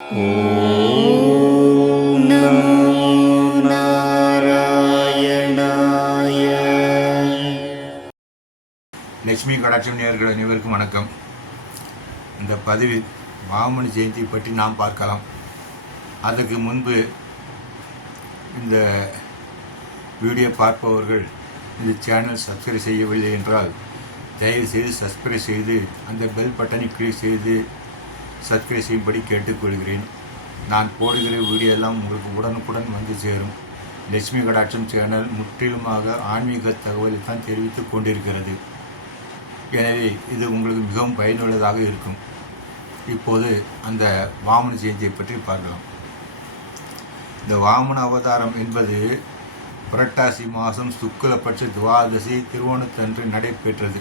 ஓம் நமோ நாராயணாய லட்சுமி கடாட்சம் நேர்கள் அனைவருக்கும் வணக்கம். இந்த பதிவில் வாமன ஜெயந்தி பற்றி நாம் பார்க்கலாம். அதுக்கு முன்பு இந்த வீடியோ பார்ப்பவர்கள் இந்த சேனல் சப்ஸ்கிரைப் செய்யவில்லை என்றால் தயவு செய்து சப்ஸ்கிரைப் செய்து அந்த பெல் பட்டனை கிளிக் செய்து சப்ஸ்கிரைப் செய்யும்படி கேட்டுக்கொள்கிறேன். நான் போடுகிற வீடியோ எல்லாம் உங்களுக்கு உடனுக்குடன் வந்து சேரும். லட்சுமி கடாட்சம் சேனல் முற்றிலுமாக ஆன்மீக தகவலை தான் தெரிவித்துக் கொண்டிருக்கிறது. எனவே இது உங்களுக்கு மிகவும் பயனுள்ளதாக இருக்கும். இப்போது அந்த வாமன ஜெயந்தியை பற்றி பார்க்கலாம். இந்த வாமன அவதாரம் என்பது புரட்டாசி மாதம் சுக்கலபட்ச துவாதசி திருவோணத்தன்று நடைபெற்றது.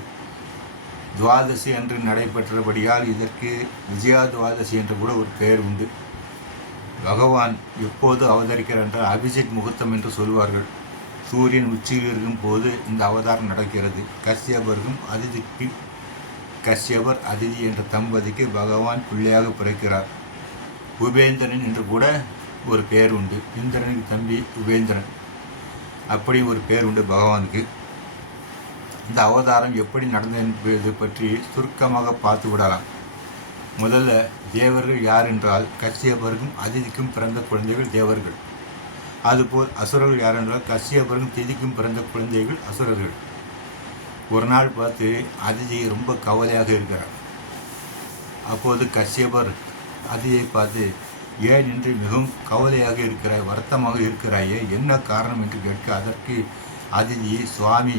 துவாதசி அன்று நடைபெற்றபடியால் இதற்கு விஜயா துவாதசி என்று கூட ஒரு பெயர் உண்டு. பகவான் எப்போது அவதரிக்கிறார் என்றால் அபிஜித் முகூர்த்தம் என்று சொல்வார்கள். சூரியன் உச்சியில் இருக்கும் போது இந்த அவதாரம் நடக்கிறது. கஷ்யபருக்கும் அதிதிக்கு கஷ்யபர் அதிதி என்ற தம்பதிக்கு பகவான் பிள்ளையாக பிறக்கிறார். உபேந்திரன் என்று கூட ஒரு பெயர் உண்டு. இந்திரனுக்கு தம்பி உபேந்திரன். அப்படி ஒரு பெயர் உண்டு பகவானுக்கு. இந்த அவதாரம் எப்படி நடந்தது என்பது பற்றி சுருக்கமாக பார்த்து விடலாம். முதல்ல தேவர்கள் யார் என்றால் கஷ்யபருக்கும் அதிதிக்கும் பிறந்த குழந்தைகள் தேவர்கள். அதுபோல் அசுரர்கள் யார் என்றால் கஷ்யபருக்கும் திதிக்கும் பிறந்த குழந்தைகள் அசுரர்கள். ஒரு நாள் பார்த்து அதிதி ரொம்ப கவலையாக இருக்கிறார். அப்போது கஷ்யபர் அதிதியை பார்த்து ஏன் என்று மிகவும் கவலையாக இருக்கிறாய் வருத்தமாக இருக்கிறாயே என்ன காரணம்? என்று கேட்க அதற்கு அதிதி சுவாமி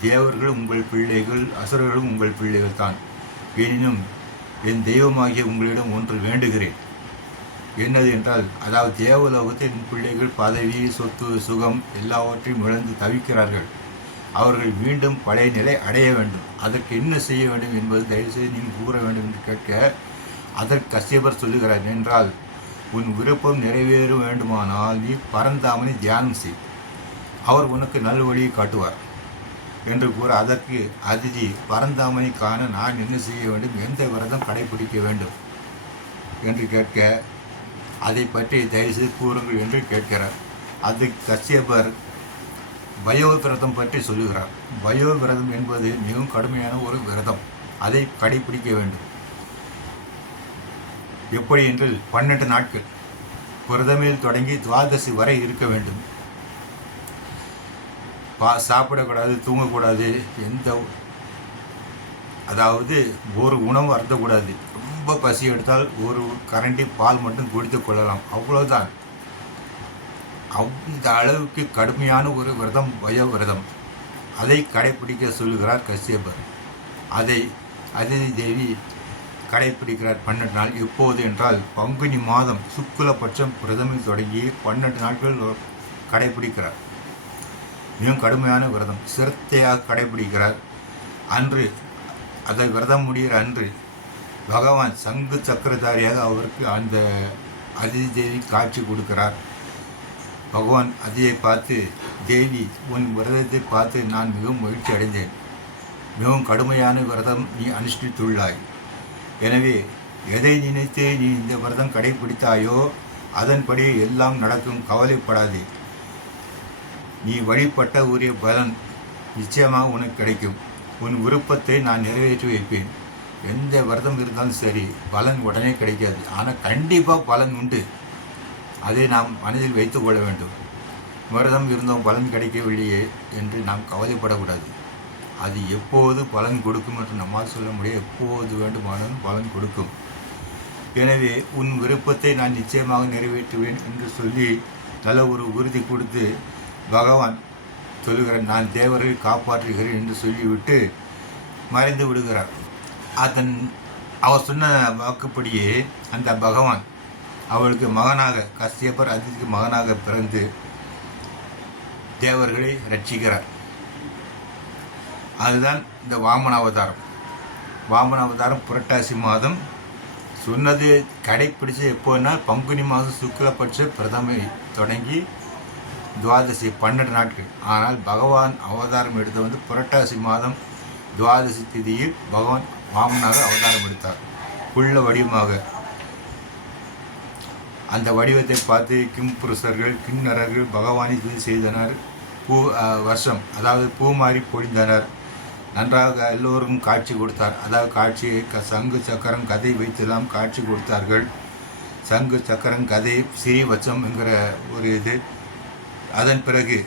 தேவர்களும் உங்கள் பிள்ளைகள் அசுரர்களும் உங்கள் பிள்ளைகள் தான் எனினும் என் தெய்வமாகிய உங்களிடம் ஒன்று வேண்டுகிறேன். என்னது என்றால் அதாவது தேவலோகத்தில் என் பிள்ளைகள் பதவி சொத்து சுகம் எல்லாவற்றையும் இழந்து தவிக்கிறார்கள். அவர்கள் மீண்டும் பழைய நிலை அடைய வேண்டும். அதற்கு என்ன செய்ய வேண்டும் என்பது தயவுசெய்து நீங்கள் கூற வேண்டும் என்று கேட்க அதற்கு கசியபர் சொல்லுகிறார் என்றால் உன் விருப்பம் நிறைவேற வேண்டுமானால் நீ பரந்தாமனை தியானம் செய். அவர் உனக்கு நல்வழியை காட்டுவார். என்று கூற அதற்கு அதிதி பரந்தாமனை காண நான் என்ன செய்ய வேண்டும்? எந்த விரதம் கடைபிடிக்க வேண்டும்? என்று கேட்க அதை பற்றி தயவுசெய்து கூறுங்கள் என்று கேட்கிறார். அது கஷ்யபர் பயோ விரதம் பற்றி சொல்லுகிறார். பயோ விரதம் என்பது மிகவும் கடுமையான ஒரு விரதம். அதை கடைபிடிக்க வேண்டும். எப்படி என்று பன்னெண்டு நாட்கள். பிரதமையில் தொடங்கி துவாதசி வரை இருக்க வேண்டும். பா சாப்பிடக்கூடாது தூங்கக்கூடாது எந்த அதாவது ஒரு உணவு அருந்தக்கூடாது. ரொம்ப பசி எடுத்தால் ஒரு கரண்டி பால் மட்டும் குடித்து கொள்ளலாம். அவ்வளோதான் அந்த அளவுக்கு கடுமையான ஒரு விரதம் வய விரதம். அதை கடைப்பிடிக்க சொல்லுகிறார் கசியப்பர் அதை அதிதி தேவி கடைப்பிடிக்கிறார் பன்னெண்டு நாள். எப்போது என்றால் பங்குனி மாதம் சுக்குலபட்சம் பிரதமில் தொடங்கி பன்னெண்டு நாட்கள் கடைப்பிடிக்கிறார். மிகவும் கடுமையான விரதம். சிரத்தையாக கடைபிடிக்கிறார். அன்று அதை விரதம் முடிகிற அன்று பகவான் சங்கு சக்கரதாரியாக அவருக்கு அந்த அதிதி தேவி காட்சி கொடுக்கிறார். பகவான் அதியை பார்த்து தேவி உன் விரதத்தை பார்த்து நான் மிகவும் மகிழ்ச்சி அடைந்தேன். மிகவும் கடுமையான விரதம் நீ அனுஷ்டித்துள்ளாய். எனவே எதை நினைத்து நீ இந்த விரதம் கடைபிடித்தாயோ அதன்படி எல்லாம் நடக்கும். கவலைப்படாதே. நீ வழிபட்ட உரிய பலன் நிச்சயமாக உனக்கு கிடைக்கும். உன் விருப்பத்தை நான் நிறைவேற்றி வைப்பேன். எந்த விரதம் இருந்தாலும் சரி பலன் உடனே கிடைக்காது. ஆனால் கண்டிப்பாக பலன் உண்டு. அதை நாம் மனதில் வைத்து கொள்ள வேண்டும். விரதம் இருந்தோம் பலன் கிடைக்கவில்லையே என்று நாம் கவலைப்படக்கூடாது. அது எப்போது பலன் கொடுக்கும் என்று நம்மால் சொல்ல முடியாது. எப்போது வேண்டுமானாலும் பலன் கொடுக்கும். எனவே உன் விருப்பத்தை நான் நிச்சயமாக நிறைவேற்றுவேன் என்று சொல்லி நல்ல ஒரு உறுதி கொடுத்து பகவான் சொல்லுகிறார் நான் தேவரை காப்பாற்றுகிறேன் என்று சொல்லிவிட்டு மறைந்து விடுகிறார். அதன் அவர் சொன்ன வாக்குப்படியே அந்த பகவான் அவளுக்கு மகனாக கஷ்யப்பர் அதிதிக்கு மகனாக பிறந்து தேவர்களை ரட்சிக்கிறார் அதுதான் இந்த வாமன அவதாரம் வாமன அவதாரம் புரட்டாசி மாதம் சொன்னது கடைப்பிடிச்சு எப்போன்னா பங்குனி மாதம் சுக்லபட்ச பிரதமை தொடங்கி துவாதசி பன்னெண்டு நாட்கள். ஆனால் பகவான் அவதாரம் எடுத்து வந்து புரட்டாசி மாதம் துவாதசி திதியில் பகவான் வாமனாக அவதாரம் எடுத்தார். உள்ள வடிவமாக. அந்த வடிவத்தை பார்த்து கிம் புருஷர்கள் கிண்ணறர்கள் பகவானை இது செய்தனர். பூ வருஷம் அதாவது பூ மாறி பொழிந்தனர். நன்றாக எல்லோரும் காட்சி கொடுத்தார். அதாவது காட்சி க சங்கு சக்கரம் கதை வைத்தெல்லாம் காட்சி கொடுத்தார்கள். சங்கு சக்கரம் கதை சிறீவச்சம் என்கிற ஒரு இது. அதன் பிறகு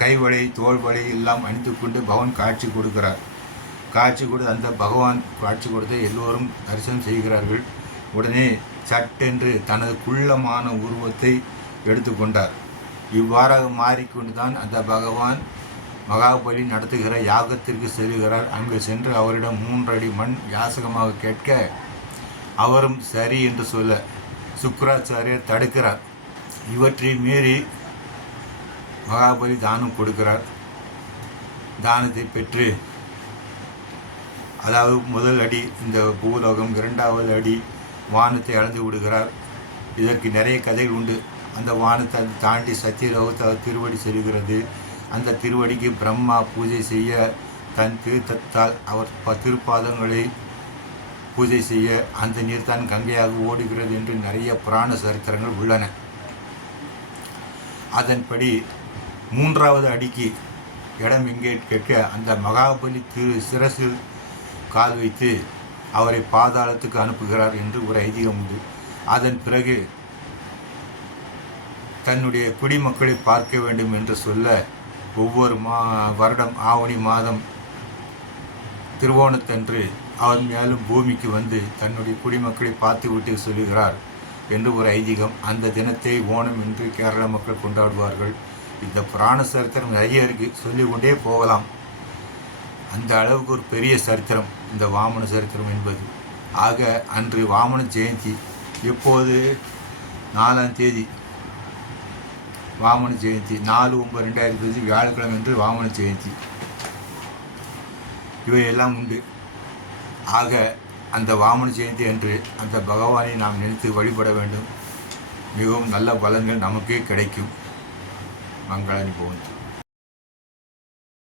கைவளை தோள்வளை எல்லாம் அணிந்து கொண்டு பகவான் காட்சி கொடுக்கிறார். காட்சி கொடுத்து அந்த பகவான் காட்சி கொடுத்து எல்லோரும் தரிசனம் செய்கிறார்கள். உடனே சட்டென்று தனது குள்ளமான உருவத்தை எடுத்துக்கொண்டார் இவ்வாறாக மாறிக்கொண்டு தான் அந்த பகவான் மகாபலி நடத்துகிற யாகத்திற்கு செல்கிறார். அங்கு சென்று அவரிடம் மூன்றடி மண் யாசகமாக கேட்க அவரும் சரி என்று சொல்ல சுக்கராச்சாரியர் தடுக்கிறார். இவற்றை மீறி மகாபலி தானம் கொடுக்கிறார். தானத்தை பெற்று அதாவது முதல் அடி இந்த பூலோகம் இரண்டாவது அடி வானத்தை அளந்து விடுகிறார். இதற்கு நிறைய கதைகள் உண்டு. அந்த வானத்தை தாண்டி சத்தியலோகத்தை திருவடி செல்கிறது. அந்த திருவடிக்கு பிரம்மா பூஜை செய்ய தன் தீர்த்தத்தால் அவர் ப- திருப்பாதங்களை பூஜை செய்ய அந்த நீர் தான் கங்கையாக ஓடுகிறது என்று நிறைய புராண சரித்திரங்கள் உள்ளன. அதன்படி மூன்றாவது அடிக்கு இடம் எங்கே கேட்க அந்த மகாபலி திரு சிரசில் கால் வைத்து அவரை பாதாளத்துக்கு அனுப்புகிறார் என்று ஒரு ஐதீகம் உண்டு. அதன் பிறகு தன்னுடைய குடிமக்களை பார்க்க வேண்டும் என்று சொல்ல ஒவ்வொரு மா வருடம் ஆவணி மாதம் திருவோணத்தன்று அவர் மேலும் பூமிக்கு வந்து தன்னுடைய குடிமக்களை பார்த்து விட்டு சொல்கிறார் என்று ஒரு ஐதீகம். அந்த தினத்தை ஓணம் என்று கேரள மக்கள் கொண்டாடுவார்கள். இந்த புராண சரித்திரம் நிறைய இருக்கு. சொல்லிக்கொண்டே போகலாம். அந்த அளவுக்கு ஒரு பெரிய சரித்திரம் இந்த வாமன சரித்திரம் என்பது. ஆக அன்று வாமன ஜெயந்தி எப்போது? நாலாம் தேதி. வாமன ஜெயந்தி நாலு ஒன்பது ரெண்டாயிரத்தி பதினஞ்சு வியாழக்கிழமை என்று வாமன ஜெயந்தி. இவையெல்லாம் உண்டு. ஆக அந்த வாமன ஜெயந்தி அன்று அந்த பகவானை நாம் நினைத்து வழிபட வேண்டும். மிகவும் நல்ல பலன்கள் நமக்கே கிடைக்கும். 难怪你问。